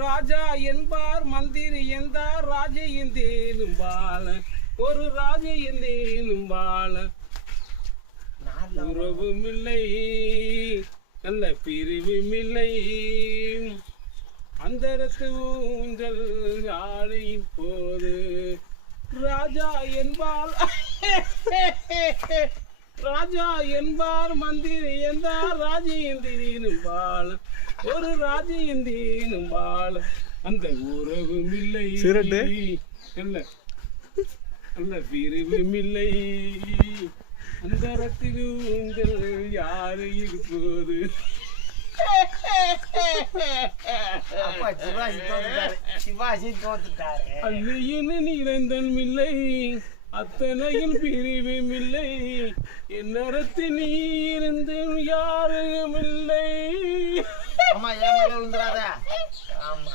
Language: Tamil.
ராஜா என்பார் மந்திரி என்றார் ராஜேந்தேனும் பால ஒரு ராஜேந்தேனும் பால உறவும் இல்லை நல்ல பிரிவும் இல்லை அந்தரத்து ஊஞ்சல் ஆடையின் போது ராஜா என்பார் ராஜா என்பார் மந்திரி என்றார் ராஜேந்திரனும் பால ஒரு ராஜேந்திரனும் பால அந்த உறவும் இல்லை நல்ல நல்ல பிரிவும் இல்லை அந்தரத்தில் ஊஞ்சல் யாரு இருப்போது அல்லையின் நிறைந்தன் இல்லை அத்தனையில் பிரிவும் இல்லை என்னரத்து நீ இருந்து யாரும் இல்லை. ஆமா